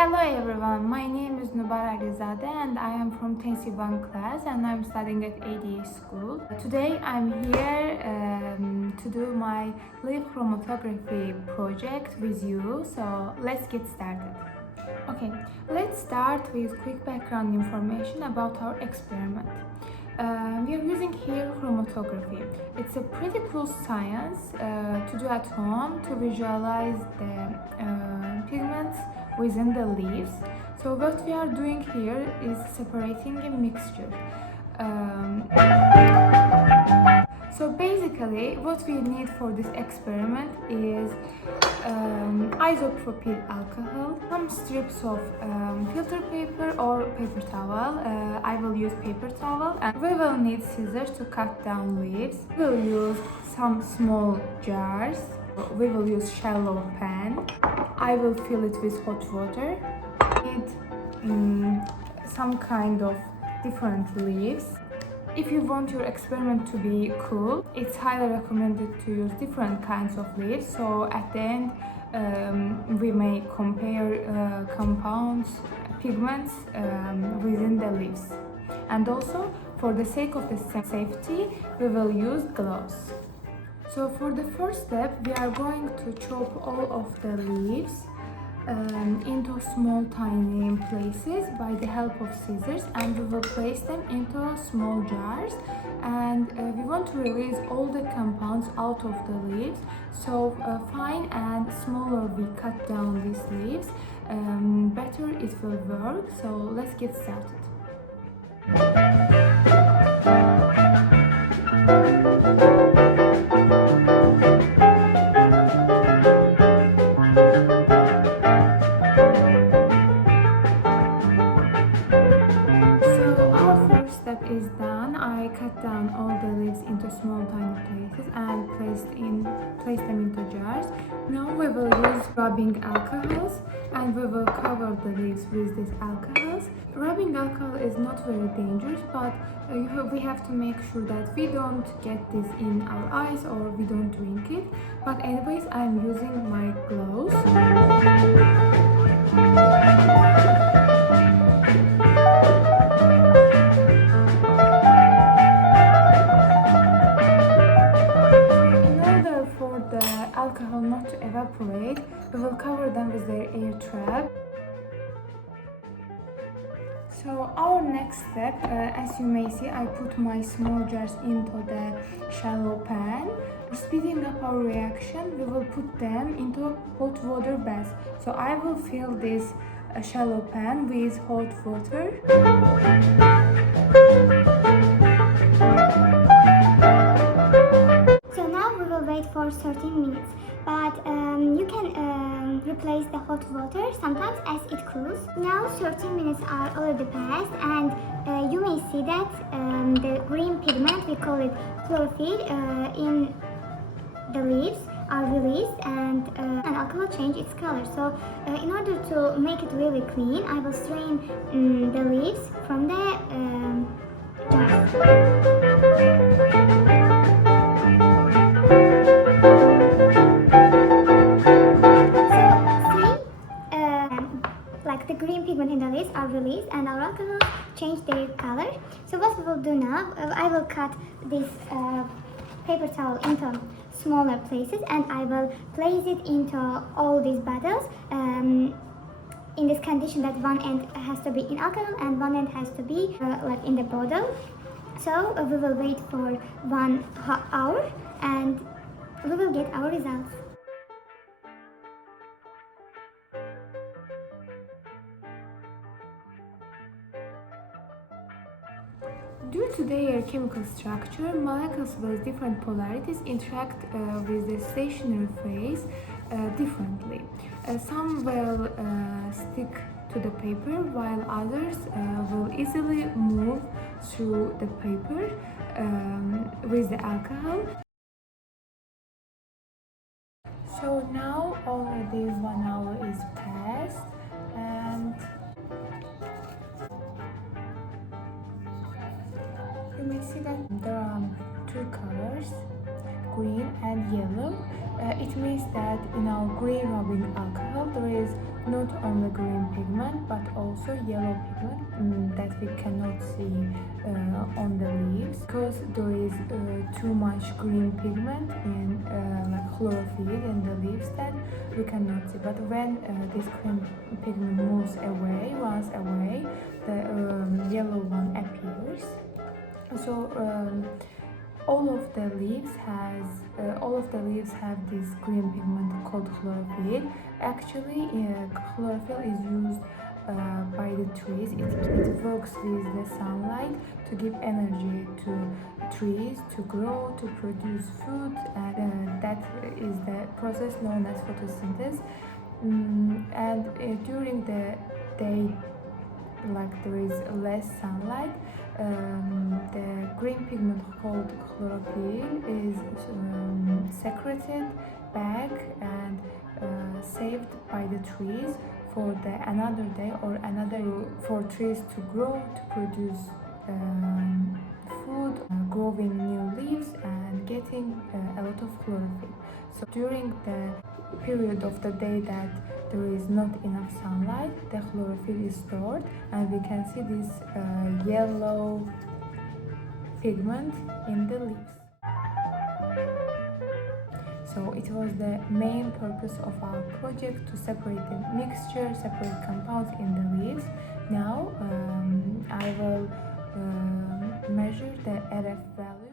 Hello everyone, my name is Nubar Alizada and I am from 10C1 class and I'm studying at ADA school. Today I'm here to do my live chromatography project with you, so let's get started. Okay, let's start with quick background information about our experiment. We are using here chromatography. It's a pretty cool science to do at home to visualize the pigments within the leaves. So what we are doing here is separating a mixture. So basically what we need for this experiment is isopropyl alcohol, some strips of filter paper or paper towel. I will use paper towel, and we will need scissors to cut down leaves. We will use some small jars. We will use shallow pan. I will fill it with hot water. Need some kind of different leaves. If you want your experiment to be cool, it's highly recommended to use different kinds of leaves. So at the end, we may compare compounds, pigments within the leaves. And also, for the sake of the safety, we will use gloves. So for the first step, we are going to chop all of the leaves into small tiny places by the help of scissors, and we will place them into small jars, and we want to release all the compounds out of the leaves. So fine and smaller we cut down these leaves, better it will work. So let's get started. Is done. I cut down all the leaves into small tiny places and place them into jars. Now we will use rubbing alcohols, and we will cover the leaves with these alcohols. Rubbing alcohol is not very dangerous, but we have to make sure that we don't get this in our eyes or we don't drink it. But anyways, I'm using my gloves. Alcohol not to evaporate, we will cover them with their air trap. So our next step, as you may see, I put my small jars into the shallow pan. Speeding up our reaction, we will put them into hot water bath. So I will fill this shallow pan with hot water. Wait for 13 minutes, but you can replace the hot water sometimes as it cools. Now 13 minutes are already passed, and you may see that the green pigment, we call it chlorophyll, in the leaves are released, and alcohol change its color. So in order to make it really clean, I will strain the leaves from the jar. The green pigment in the leaves are released and our alcohol change their color. So what we will do now, I will cut this paper towel into smaller places, and I will place it into all these bottles in this condition that one end has to be in alcohol and one end has to be like in the bottle. So we will wait for 1 hour and we will get our results. Due to their chemical structure, molecules with different polarities interact with the stationary phase differently. Some will stick to the paper, while others will easily move through the paper with the alcohol. So now already 1 hour is passed, and you may see that there are two colors, green and yellow. It means that in our green rubbing alcohol there is not only green pigment but also yellow pigment that we cannot see on the leaves, because there is too much green pigment in like chlorophyll in the leaves that we cannot see. But when this green pigment moves away, runs away, the yellow one appears. So all of the leaves have this green pigment called chlorophyll. Actually, chlorophyll is used by the trees. It works with the sunlight to give energy to trees to grow, to produce food, and that is the process known as photosynthesis. And during the day, like there is less sunlight, the green pigment called chlorophyll is secreted back and saved by the trees for the another day or another for trees to grow, to produce food, growing new leaves and getting a lot of chlorophyll. So during the period of the day that there is not enough sunlight, the chlorophyll is stored, and we can see this yellow pigment in the leaves. So it was the main purpose of our project to separate the mixture, separate compounds in the leaves. Now I will measure the RF value.